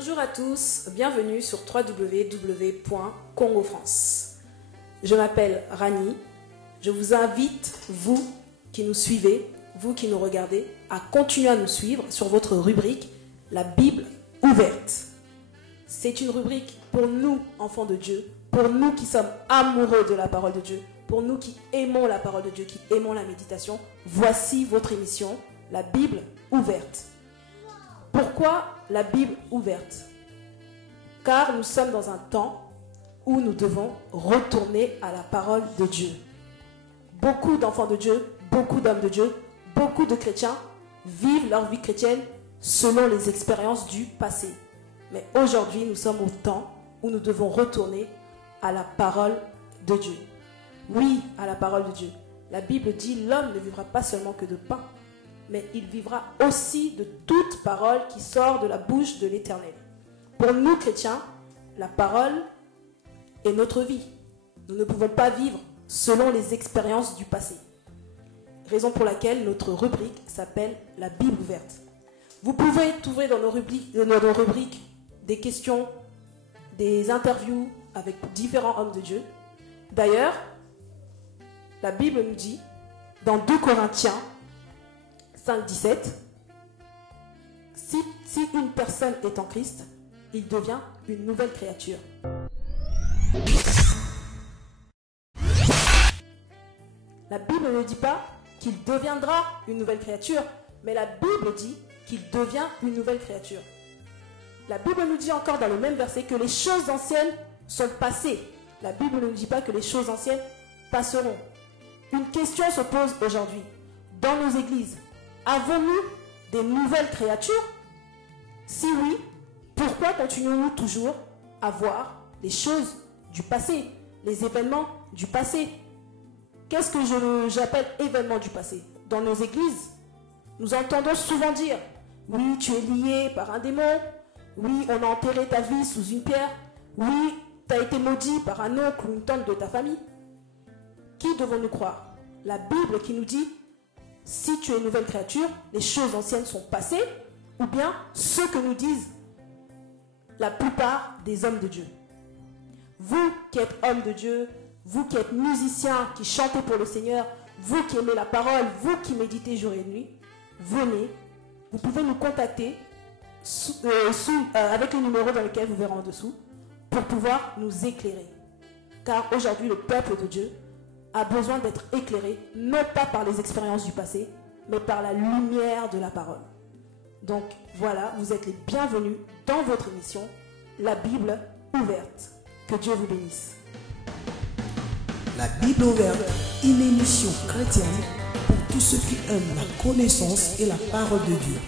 Bonjour à tous, bienvenue sur www.congofrance. Je m'appelle Rani, je vous invite, vous qui nous suivez, vous qui nous regardez, à continuer à nous suivre sur votre rubrique « La Bible ouverte ». C'est une rubrique pour nous, enfants de Dieu, pour nous qui sommes amoureux de la parole de Dieu, pour nous qui aimons la parole de Dieu, qui aimons la méditation. Voici votre émission, La Bible ouverte. Pourquoi la Bible ouverte? Car nous sommes dans un temps où nous devons retourner à la parole de Dieu. Beaucoup d'enfants de Dieu, beaucoup d'hommes de Dieu, beaucoup de chrétiens vivent leur vie chrétienne selon les expériences du passé. Mais aujourd'hui, nous sommes au temps où nous devons retourner à la parole de Dieu. Oui, à la parole de Dieu. La Bible dit « L'homme ne vivra pas seulement que de pain, mais il vivra aussi de toute parole qui sort de la bouche de l'Éternel. » Pour nous, chrétiens, la parole est notre vie. Nous ne pouvons pas vivre selon les expériences du passé. Raison pour laquelle notre rubrique s'appelle « La Bible ouverte ». Vous pouvez trouver dans nos rubriques des questions, des interviews avec différents hommes de Dieu. D'ailleurs, la Bible nous dit, dans 2 Corinthiens 5,17, si une personne est en Christ, il devient une nouvelle créature. La Bible ne dit pas qu'il deviendra une nouvelle créature, mais la Bible dit qu'il devient une nouvelle créature. La Bible nous dit encore dans le même verset que les choses anciennes sont passées. La Bible ne nous dit pas que les choses anciennes passeront. Une question se pose aujourd'hui. Dans nos églises, avons-nous des nouvelles créatures? Si oui, pourquoi continuons-nous toujours à voir les choses du passé, les événements du passé? Qu'est-ce que j'appelle événements du passé? Dans nos églises, nous entendons souvent dire « Oui, tu es lié par un démon. Oui, on a enterré ta vie sous une pierre. Oui, tu as été maudit par un oncle ou une tante de ta famille. » Qui devons-nous croire? La Bible qui nous dit « Si tu es une nouvelle créature, les choses anciennes sont passées » ou bien ce que nous disent la plupart des hommes de Dieu. Vous qui êtes hommes de Dieu, vous qui êtes musiciens, qui chantez pour le Seigneur, vous qui aimez la parole, vous qui méditez jour et nuit, venez, vous pouvez nous contacter avec le numéro dans lequel vous verrez en dessous pour pouvoir nous éclairer. Car aujourd'hui, le peuple de Dieu a besoin d'être éclairé, non pas par les expériences du passé, mais par la lumière de la parole. Donc voilà, vous êtes les bienvenus dans votre émission, La Bible ouverte. Que Dieu vous bénisse. La Bible ouverte, une émission chrétienne pour tous ceux qui aiment la connaissance et la parole de Dieu.